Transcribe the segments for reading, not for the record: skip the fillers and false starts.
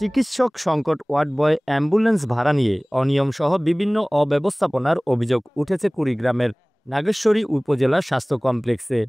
চিকিৎসক সংকট, ward boy, ambulance ভাড়া নিয়ে অনিয়ম সহ বিভিন্ন অব্যবস্থাপনার অভিযোগ উঠেছে কুড়িগ্রামের নাগেশ্বরী উপজেলা স্বাস্থ্য কমপ্লেক্সে।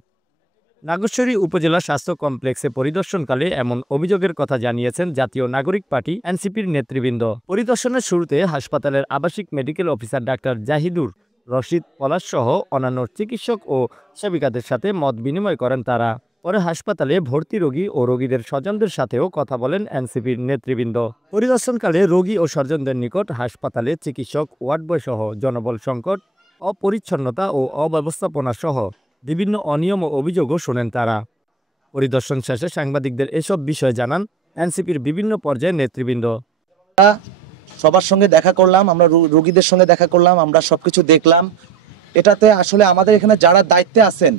নাগেশ্বরী উপজেলা স্বাস্থ্য কমপ্লেক্সে পরিদর্শনকালে এমন অভিযোগের কথা জানিয়েছেন জাতীয় নাগরিক পার্টি এনসিপির নেতৃবৃন্দ। পরিদর্শনের শুরুতে হাসপাতালের আবাসিক medical officer doctor Jahidur Rashid Palash সহ অন্যান্য চিকিৎসক ও সেবিকাদের সাথে মত বিনিময় করেন তারা। পরে হাসপাতালে ভর্তি রোগী ও রোগীদের স্বজনদের সাথেও কথা বলেন এনসিপির নেতৃবৃন্দ। পরিদর্শনকালে রোগী ও স্বজনদের নিকট হাসপাতালে চিকিৎসক, ওয়ার্ড বয় সহ জনবল সংকট, অপরিচ্ছন্নতা ও অব্যবস্থাপনা সহ বিভিন্ন অনিয়ম ও অভিযোগও শোনেন তারা। পরিদর্শন শেষে সাংবাদিকদের এসব বিষয় জানান এনসিপির বিভিন্ন পর্যায়ের নেতৃবৃন্দ। সবার সঙ্গে দেখা করলাম, আমরা রোগীদের সঙ্গে দেখা করলাম, আমরা সবকিছু দেখলাম। এটাতে আসলে আমাদের এখানে যারা দায়িত্বে আছেন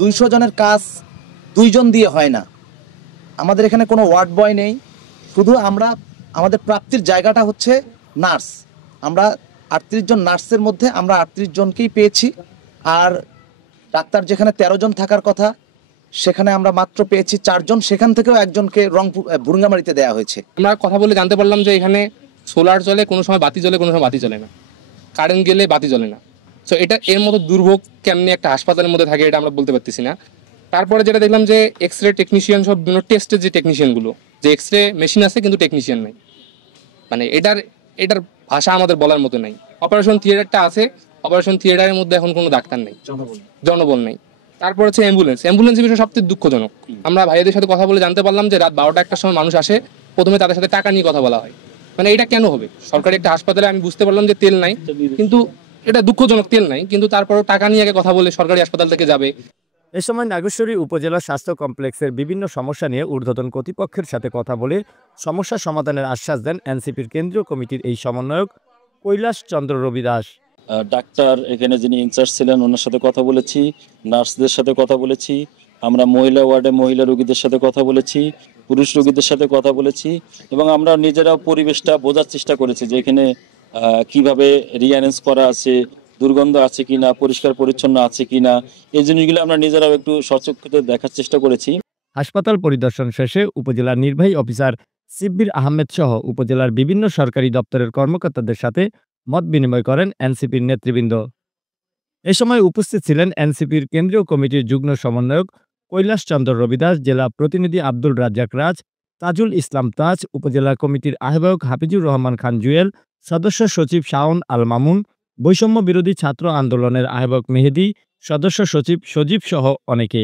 200 জনের কাজ 2 জন দিয়ে হয় না। আমাদের এখানে কোনো ওয়ার্ড বয় নেই, শুধু আমাদের প্রাপ্তির জায়গাটা হচ্ছে নার্স। আমরা 38 জন নার্সের মধ্যে আমরা 38 জনকেই পেয়েছি। আর ডাক্তার যেখানে 13 জন থাকার কথা সেখানে আমরা মাত্র পেয়েছি 4 জন, সেখান থেকেও একজনকে রংপুর বুরুঙ্গামারিতে দেওয়া হয়েছে। আমরা কথা বলে জানতে পারলাম যে এখানে সোলার চলে, কোনো সময় বাতি জ্বলে, কোনো সময় বাতি জ্বলে না, কারেন্ট গেলে বাতি জ্বলে না। সো এটা এর মতো দুর্ভোগ কেমনি একটা হাসপাতালের মধ্যে থাকে এটা আমরা বলতে পারতেছি না। তারপরে যেটা দেখলাম যে এক্স রে টেকনিশিয়ান, সব বিভিন্ন টেস্টের যে টেকনিশিয়ানগুলো, যে এক্স রে মেশিন আছে কিন্তু টেকনিশিয়ান নাই, মানে এটার ভাষা আমাদের বলার মতো নাই। অপারেশন থিয়েটারটা আছে, অপারেশন থিয়েটারের মধ্যে এখন কোনো ডাক্তার নেই, জনবল নেই। তারপর হচ্ছে অ্যাম্বুলেন্সের বিষয় সবচেয়ে দুঃখজনক। আমরা ভাইয়াদের সাথে কথা বলে জানতে পারলাম যে রাত 12টা 1টার সময় মানুষ আসে, প্রথমে তাদের সাথে টাকা নিয়ে কথা বলা হয়। মানে এটা কেন হবে? সরকারি একটা হাসপাতালে আমি বুঝতে পারলাম যে তেল নাই, কিন্তু এটা দুঃখজনক, তেল নাই, কিন্তু তারপরও টাকা নিয়ে আগে কথা বলে সরকারি হাসপাতাল থেকে যাবে। এ সময় নাগেশ্বরী উপজেলা স্বাস্থ্য কমপ্লেক্সের বিভিন্ন সমস্যা নিয়ে ঊর্ধ্বতন কর্তৃপক্ষের সাথে কথা বলে সমস্যা সমাধানের আশ্বাস দেন এনসিপির কেন্দ্রীয় কমিটির এই সমন্বয়ক কৈলাস চন্দ্র রবি দাস। ডাক্তার এখানে যিনি ইনচার্জ ছিলেন ওনার সাথে কথা বলেছি, নার্সদের সাথে কথা বলেছি, আমরা মহিলা ওয়ার্ডে মহিলা রোগীদের সাথে কথা বলেছি, পুরুষ রোগীদের সাথে কথা বলেছি, এবং আমরা নিজেরাও পরিবেশটা বোঝার চেষ্টা করেছি যে এখানে কিভাবে রিঅ্যারেঞ্জ করা আছে, দুর্গন্ধ আছে কিনা, পরিষ্কার পরিচ্ছন্ন আছে কিনা, এই জিনিসগুলো আমরা নিজেরাও একটু সচক্ষে দেখার চেষ্টা করেছি। হাসপাতাল পরিদর্শন শেষে উপজেলার নির্বাহী অফিসার শিব্বির আহমেদ সহ উপজেলার বিভিন্ন সরকারি দপ্তরের কর্মকর্তাদের সাথে মত বিনিময় করেন এনসিপির নেতৃবৃন্দ। এ সময় উপস্থিত ছিলেন এনসিপির কেন্দ্রীয় কমিটির যুগ্ম সমন্বয়ক কৈলাস চন্দ্র রবি দাস, জেলা প্রতিনিধি আব্দুল রাজ্জাক রাজ, তাজুল ইসলাম তাজ, উপজেলা কমিটির আহ্বায়ক হাফিজুর রহমান খান জুয়েল, সদস্য সচিব শাওন আল মামুন, বৈষম্য বিরোধী ছাত্র আন্দোলনের আহ্বায়ক মেহেদি, সদস্য সচিব সজীব সহ অনেকে।